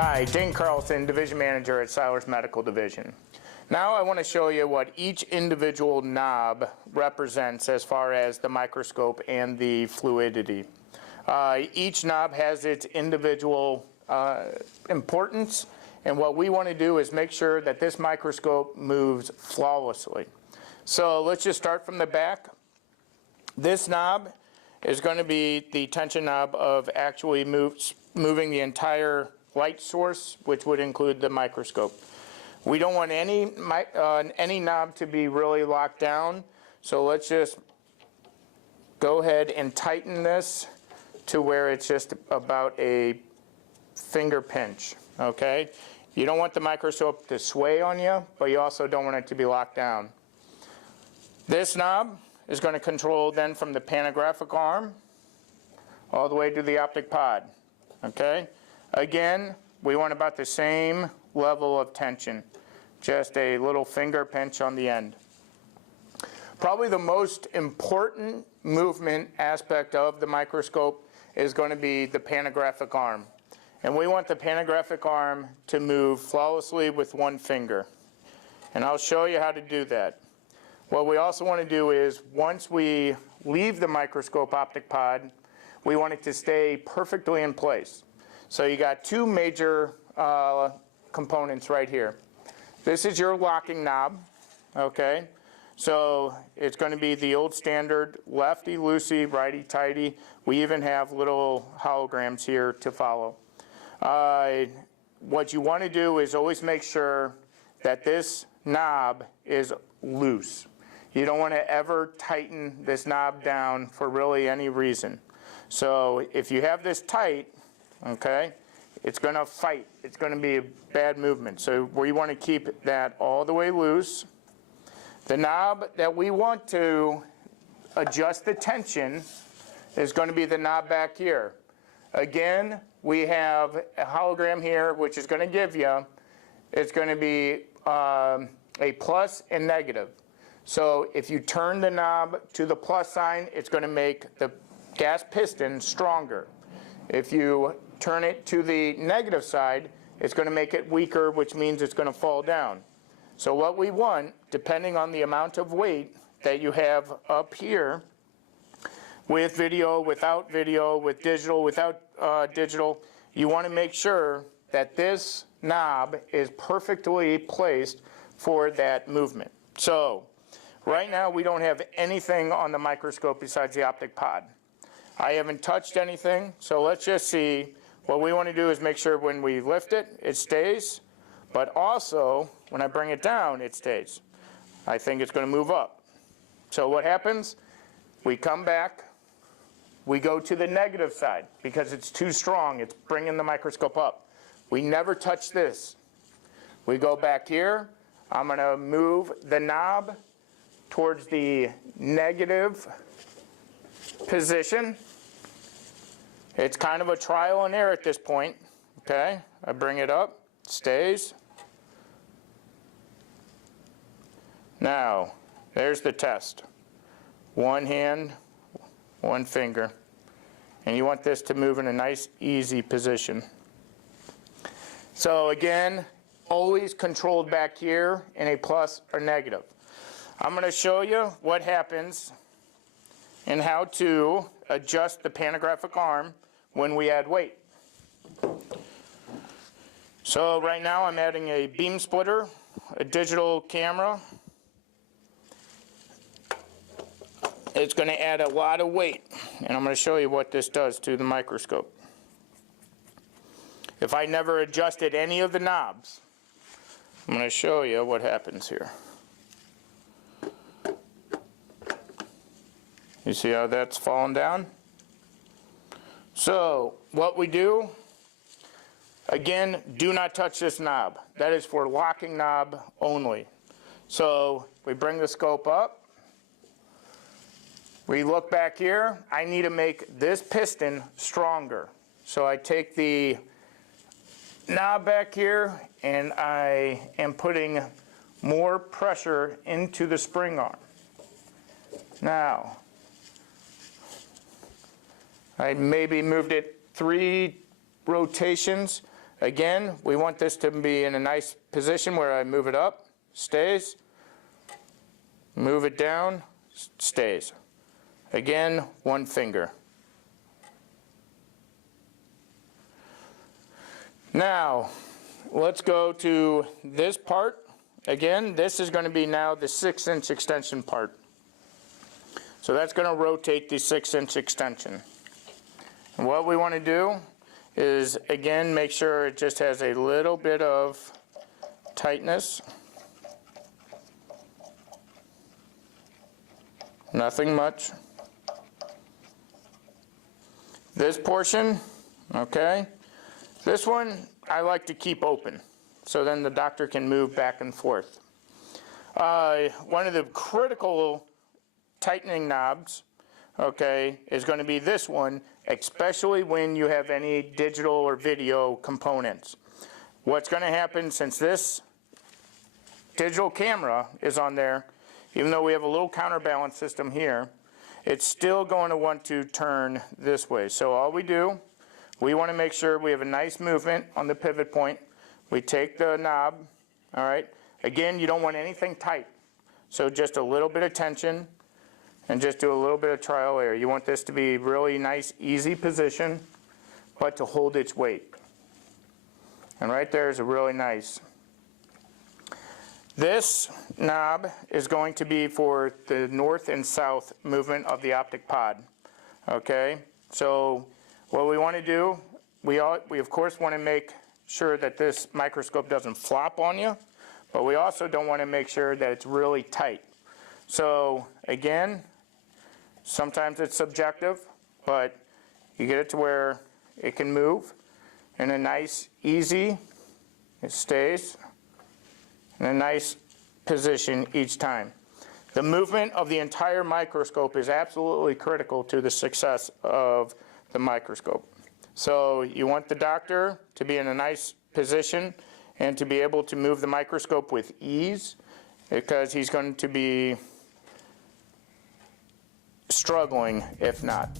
Hi, Dane Carlson, Division Manager at Siler's Medical Division. Now I want to show you what each individual knob represents as far as the microscope and the fluidity. Each knob has its individual importance, and what we want to do is make sure that this microscope moves flawlessly. So let's just start from the back. This knob is going to be the tension knob of actually moving the entire light source, which would include the microscope. We don't want any knob to be really locked down, so let's just go ahead and tighten this to where it's just about a finger pinch, okay? You don't want the microscope to sway on you, but you also don't want it to be locked down. This knob is going to control then from the panographic arm all the way to the optic pod, okay? Again, we want about the same level of tension, just a little finger pinch on the end. Probably the most important movement aspect of the microscope is going to be the panographic arm. And we want the panographic arm to move flawlessly with one finger. And I'll show you how to do that. What we also want to do is, once we leave the microscope optic pod, we want it to stay perfectly in place. So you got two major components right here. This is your locking knob, okay? So it's going to be the old standard lefty-loosey, righty-tighty. We even have little holograms here to follow. What you want to do is always make sure that this knob is loose. You don't want to ever tighten this knob down for really any reason. So if you have this tight, okay, it's going to fight. It's going to be a bad movement. So we want to keep that all the way loose. The knob that we want to adjust the tension is going to be the knob back here. Again, we have a hologram here, which is going to give you, it's going to be a plus and negative. So if you turn the knob to the plus sign, it's going to make the gas piston stronger. If you turn it to the negative side, it's going to make it weaker, which means it's going to fall down. So what we want, depending on the amount of weight that you have up here, with video, without video, with digital, without digital, you want to make sure that this knob is perfectly placed for that movement. So right now we don't have anything on the microscope besides the optic pod. I haven't touched anything, so let's just see. What we want to do is make sure when we lift it, it stays, but also when I bring it down, it stays. I think it's going to move up. So what happens? We come back, we go to the negative side because it's too strong, it's bringing the microscope up. We never touch this. We go back here, I'm going to move the knob towards the negative position. It's kind of a trial and error at this point, okay? I bring it up, stays. Now, there's the test. One hand, one finger. And you want this to move in a nice, easy position. So again, always controlled back here in a plus or negative. I'm going to show you what happens and how to adjust the panographic arm when we add weight. So right now I'm adding a beam splitter, a digital camera. It's going to add a lot of weight, and I'm going to show you what this does to the microscope. If I never adjusted any of the knobs, I'm going to show you what happens here. You see how that's fallen down? So what we do, again, do not touch this knob. That is for locking knob only. So we bring the scope up. We look back here. I need to make this piston stronger. So I take the knob back here and I am putting more pressure into the spring arm. Now, I maybe moved it 3 rotations. Again, we want this to be in a nice position where I move it up, stays, move it down, stays. Again, one finger. Now, let's go to this part. Again, this is going to be now the 6-inch extension part. So that's going to rotate the 6-inch extension. And what we want to do is, again, make sure it just has a little bit of tightness. Nothing much. This portion, okay, this one I like to keep open, so then the doctor can move back and forth. One of the critical tightening knobs, okay, is going to be this one, especially when you have any digital or video components. What's going to happen, since this digital camera is on there, even though we have a little counterbalance system here, it's still going to want to turn this way. So all we do, we want to make sure we have a nice movement on the pivot point. We take the knob, all right. Again, you don't want anything tight. So just a little bit of tension and just do a little bit of trial error. You want this to be really nice, easy position, but to hold its weight. And right there is a really nice. This knob is going to be for the north and south movement of the optic pod. Okay, so what we want to do, we of course want to make sure that this microscope doesn't flop on you, but we also don't want to make sure that it's really tight. So again, sometimes it's subjective, but you get it to where it can move in a nice, easy, it stays in a nice position each time. The movement of the entire microscope is absolutely critical to the success of the microscope. So you want the doctor to be in a nice position and to be able to move the microscope with ease, because he's going to be struggling if not.